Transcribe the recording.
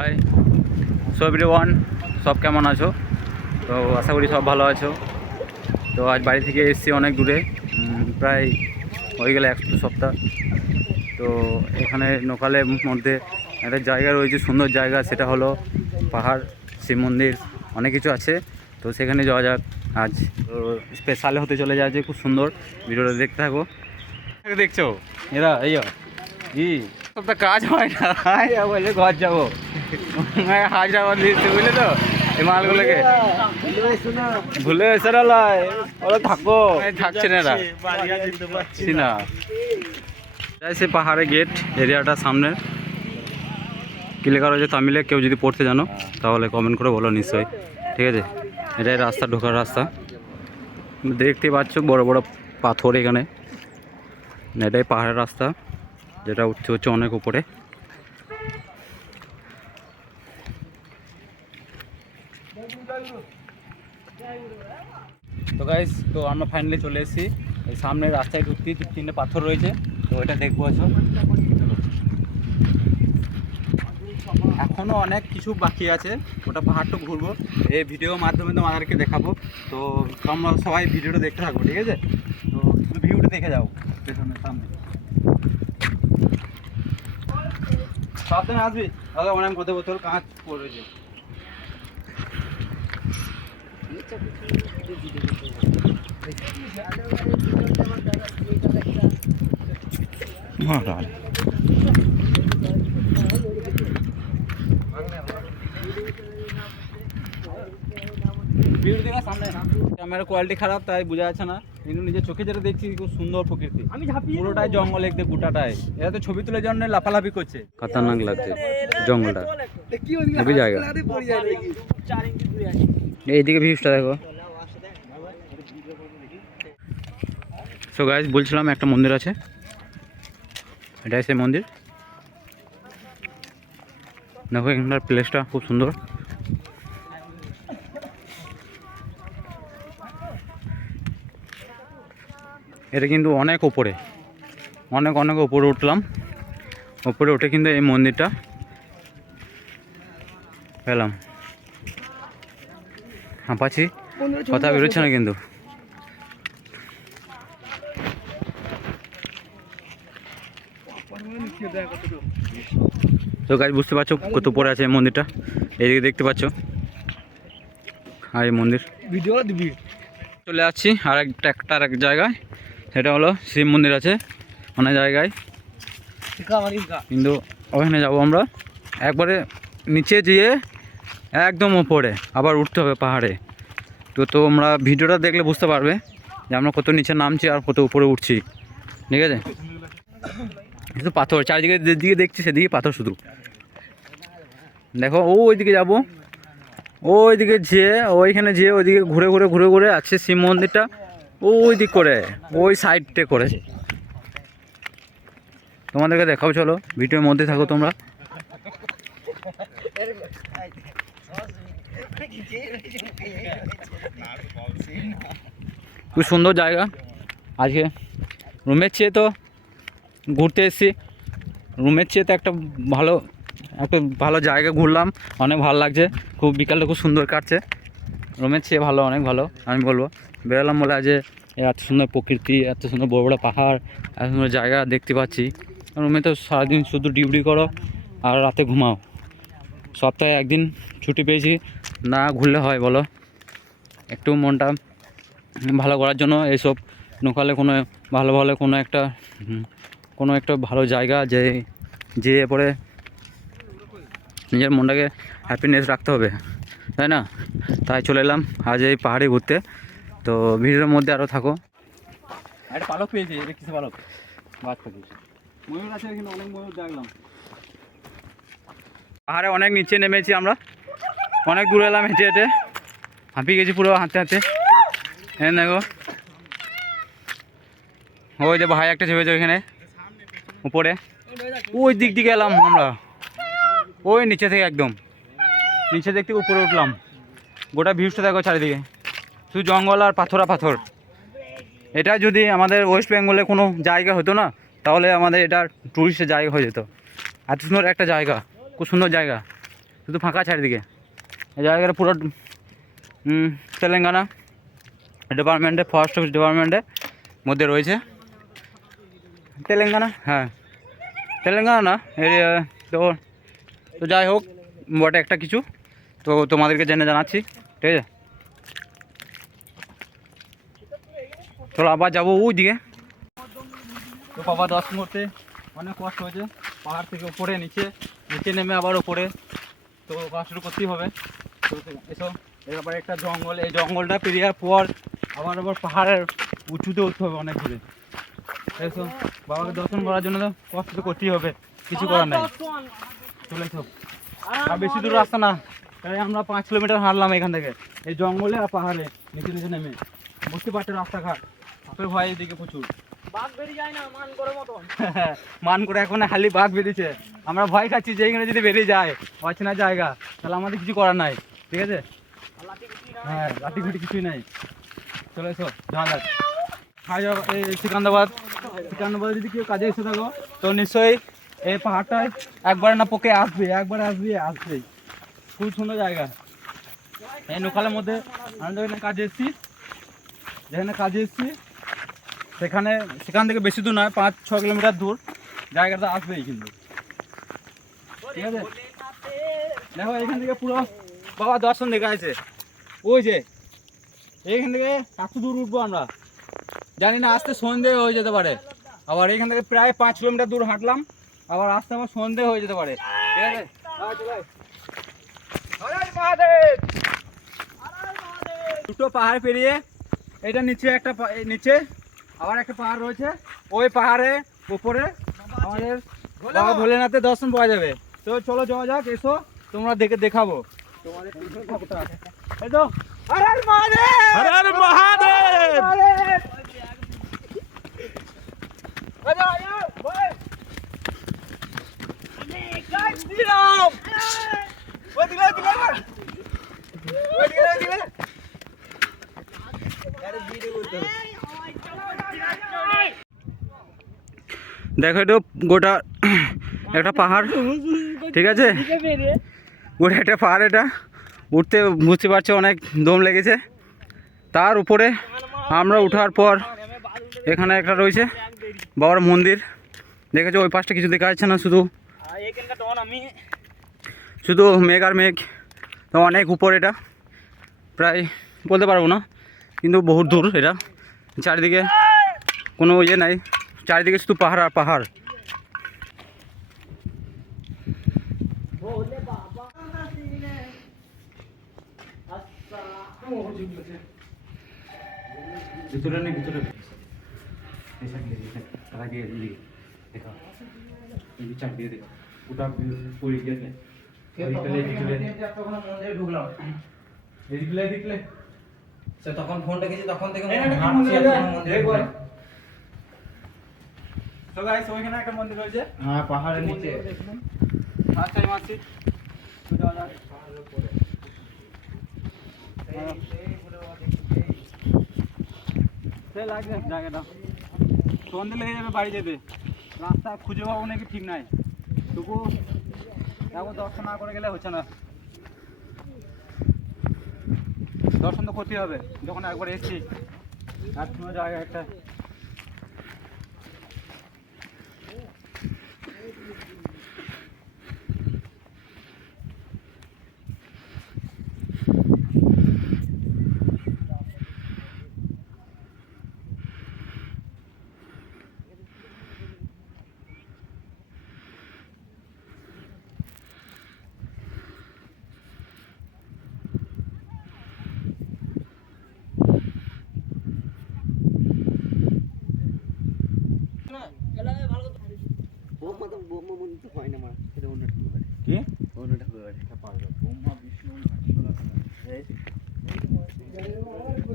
High, so everyone, সব কেমন আছো? তো আশা করি সব ভালো আছো। তো আজ বাড়ি থেকে এসেছি অনেক দূরে, প্রায় হয়ে গেলে 1 সপ্তাহ। তো এখানে লোকালের মধ্যে একটা জায়গা রয়েছে, সুন্দর জায়গা, সেটা হলো পাহাড়, শিব মন্দির, অনেক কিছু আছে। তো সেখানে যাওয়া যাক আজ। তো স্পেশাল হতে চলে যাচ্ছে, খুব সুন্দর। ভিডিওটা দেখতে থাকো। দেখছো এরা এই ই সপ্তাহ কাজ হয় না, বলে ঘর যাবো, হাজরা দিচ্ছে বুঝলে তো। এই মালগুলোকে ভুলে এসে ওরা থাকো, থাকছে না এরা না। সে পাহাড়ে গেট এরিয়াটা সামনে কি লেখা রয়েছে তামিলে, কেউ যদি পড়তে জানো তাহলে কমেন্ট করে বলো নিশ্চয়ই। ঠিক আছে, এটাই রাস্তা, ঢোকার রাস্তা। দেখতে পাচ্ছ বড় বড় পাথর এখানে। এটাই পাহাড়ের রাস্তা, যেটা উঠতে হচ্ছে অনেক উপরে। তো গাইস, তো আমরা ফাইনালি চলে এসেছি। এই সামনে রাস্তায় ঢুকতেই 3টে পাথর রয়েছে, তো ওইটা দেখবো। আছো এখনও অনেক কিছু বাকি আছে, ওটা পাহাড়টা ঘুরবো, এই ভিডিওর মাধ্যমে তোমাদেরকে দেখাবো। তো তোমরা সবাই ভিডিওটা দেখতে থাকবো, ঠিক আছে? তো শুধু ভিউটা দেখে যাও পেছনের সামনে। সাবধানে আসবি, দাদা অনেক বোতল বোতল কাঁচ পড়েছে। ক্যামেরার কোয়ালিটি খারাপ, তাই বোঝা যাচ্ছে না, কিন্তু নিজের চোখে যেটা দেখছি খুব সুন্দর প্রকৃতি। আমি পুরোটাই জঙ্গল, একদম গোটাটাই। এরা তো ছবি তোলার জন্য লাফালাফি করছে, খতরনাক লাগছে জঙ্গলটা। হেভি জায়গা। এইদিকে ভিউজটা দেখো। সো গাইস, বলছিলাম একটা মন্দির আছে, এটাই সেই মন্দির। দেখো এখানকার প্লেসটা খুব সুন্দর। এটা কিন্তু অনেক ওপরে, অনেক অনেক ওপরে উঠলাম। ওপরে উঠে কিন্তু এই মন্দিরটা পেলাম। হাঁপাচ্ছি, কথা বেরোচ্ছে না কিন্তু। তো গাইস, বুঝতে পারছো কত উপরে আছে এই মন্দিরটা, এইদিকে দেখতে পাচ্ছ। আর এই মন্দির ভিডিও দিবি। চলে আসছি আর এক জায়গায়, সেটা হলো শিব মন্দির আছে অনেক জায়গায়, কিন্তু ওখানে যাবো আমরা। একবারে নিচে যেয়ে একদম উপরে আবার উঠতে হবে পাহাড়ে। তো তোমরা ভিডিওটা দেখলে বুঝতে পারবে যে আমরা কত নিচে নামছি আর কত উপরে উঠছি, ঠিক আছে? শুধু পাথর, চারিদিকে যেদিকে দেখছি সেদিকে পাথর শুধু। দেখো ওইদিকে যাবো, ওইদিকে যেয়ে ওইখানে যেয়ে ওইদিকে ঘুরে ঘুরে ঘুরে ঘুরে আছে শিব মন্দিরটা, ওই দিক করে ওই সাইডটে করেছে। তোমাদেরকে দেখাও, চলো ভিডিওর মধ্যে থাকো তোমরা। খুব সুন্দর জায়গা। আজকে রুমের চেয়ে তো ঘুরতে এসেছি, রুমের চেয়ে তো একটা ভালো জায়গা ঘুরলাম, অনেক ভালো লাগছে। খুব বিকালটা খুব সুন্দর কাটছে, রুমের চেয়ে ভালো, অনেক ভালো আমি বলবো। বেরোলাম বলে আজ এত সুন্দর প্রকৃতি, এত সুন্দর বড় বড় পাহাড়, এত সুন্দর জায়গা দেখতে পাচ্ছি। রুমে তো সারাদিন শুধু ডিউটি করো আর রাতে ঘুমাও। সপ্তাহে একদিন ছুটি পেয়েছি, না ঘুরলে হয় বলো? একটু মনটা ভালো করার জন্য এইসব লোকালে ভালো কোনো একটা ভালো জায়গা যে পরে নিজের মনটাকে হ্যাপিনেস রাখতে হবে, তাই না? তাই চলে এলাম আজ এই পাহাড়ে ঘুরতে। তো ভিডিওর মধ্যে আরও থাকো। একটা পালক পেয়েছি, এটা কিসে পালক? বাদ পাখি, ময়ূর আছে এখানে, অনেক ময়ূর দেখলাম। পাহাড়ে অনেক নিচে নেমেছি আমরা, অনেক দূরে এলাম হেঁটে হেঁটে, হাঁপিয়ে গেছি পুরো হাঁটতে হাঁটতে। হ্যাঁ দেখো, ওই যে ভাই একটা চেপেছে ওইখানে উপরে, ওই দিক দিকে এলাম আমরা, ওই নিচে থেকে একদম নিচে দেখতে উপরে উঠলাম। গোটা ভিউজটা দেখো চারিদিকে, শুধু জঙ্গল আর পাথর। এটা যদি আমাদের ওয়েস্ট বেঙ্গলে কোনো জায়গা হতো না, তাহলে আমাদের এটা টুরিস্টের জায়গা হয়ে যেত। এত সুন্দর একটা জায়গা, খুব সুন্দর জায়গা। শুধু ফাঁকা চারিদিকে। এই জায়গাটা পুরো তেলেঙ্গানা ডিপার্টমেন্টে, ফরেস্ট অফিস ডিপার্টমেন্টের মধ্যে রয়েছে। তেলেঙ্গানা, হ্যাঁ তেলেঙ্গানা না তো তো যাই হোক বটে একটা কিছু, তো তোমাদেরকে জানাচ্ছি, ঠিক আছে। চলো আবার যাবো ওই দিকে। তো বাবা দর্শন করতে অনেক কষ্ট হয়েছে, পাহাড় থেকে উপরে নিচে নেমে আবার উপরে, তো কষ্ট করতেই হবে। তো এসো, এবার একটা জঙ্গল, এই জঙ্গলটা পেরিয়ার পর আবার পাহাড়ের উঁচুতে উঠতে হবে অনেক দূরে। এসো, বাবাকে দর্শন করার জন্য তো কষ্ট তো করতেই হবে, কিছু করার নাই। চলে এসো, আর বেশি দূর রাস্তা না, তাই আমরা 5 কিলোমিটার হাঁটলাম এখান থেকে, এই জঙ্গলে আর পাহাড়ে নিচে নেমে। বুঝতে পারছো রাস্তাঘাট সাপের ভয় এদিকে প্রচুর, বাঘ বেরিয়ে যায় না মান করে মতন। মান করে এখন খালি বাঘ বেরিয়েছে, আমরা ভয় খাচ্ছি যে এখানে যদি বেরিয়ে যায় অচেনা জায়গা, তাহলে আমাদের কিছু করার নাই, ঠিক আছে। হ্যাঁ লাঠি ঘুটি কিছুই নাই। চলে এসো যাওয়া যাক। এই সিকান্দ্রাবাদ যদি কেউ কাজে এসে থাকো তো নিশ্চয়ই এই পাহাড়টায় একবার না পকে আসবেই। খুব সুন্দর জায়গা। এই লোকালের মধ্যে আমি যেখানে কাজে এসেছি সেখান থেকে বেশি দূর নয়, 5-6 কিলোমিটার দূর জায়গাটা আসবেই কিন্তু, ঠিক আছে। দেখো এখান থেকে পুরো বাবা দর্শন দেখা আছে, ওই যে এইখান থেকে এত দূর উঠবো আমরা জানি না, আসতে সন্ধে হয়ে যেতে পারে। আবার এখান থেকে প্রায় 5 কিলোমিটার দূর হাঁটলাম, আবার আসতে আমার সন্ধে হয়ে যেতে পারে, ঠিক আছে। দুটো পাহাড় পেরিয়ে এটা নিচে আবার একটা পাহাড় রয়েছে, ওই পাহাড়ে উপরে আমাদের বাবা ভোলেনাথের দর্শন পাওয়া যাবে। তো চলো যাওয়া যাক, এসো তোমরা দেখাবো তোমাদের। এই তো হর হর মহাদেব, হর হর মহাদেব। দেখো এটা গোটা একটা পাহাড়, ঠিক আছে, গোটা একটা পাহাড়। এটা উঠতে বুঝতে পারছো অনেক দম লেগেছে। তার উপরে আমরা ওঠার পর এখানে একটা রয়েছে বাবার মন্দির, দেখেছো ওই পাশটা কিছু দেখা যাচ্ছে না, শুধু মেঘ আর মেঘ। তো অনেক উপর, এটা প্রায় বলতে পারবো না কিন্তু বহুত দূর। এটা চারিদিকে কোনো ইয়ে নাই, চারিদিকে শুধু পাহাড় আর পাহাড়। ভিতরে নেই, ভিতরে দেখা চার দিয়ে দেখা ওটা পড়ে গেছে। দেখলে তখন ফোনটা গেছে, তখন থেকে ওইখানে একটা মন্দির রয়েছে, হ্যাঁ পাহাড়ের নিচে। আচ্ছা আমি আসছি, লাগবে জায়গাটা, সন্ধে লেগে যাবে বাড়ি যেতে, রাস্তা খুঁজে পাবো নাকি ঠিক নাই। তবু এখন দর্শন না করে গেলে হচ্ছে না, দর্শন তো করতেই হবে যখন একবার এসেছি। আর কোনো জায়গা একটা কি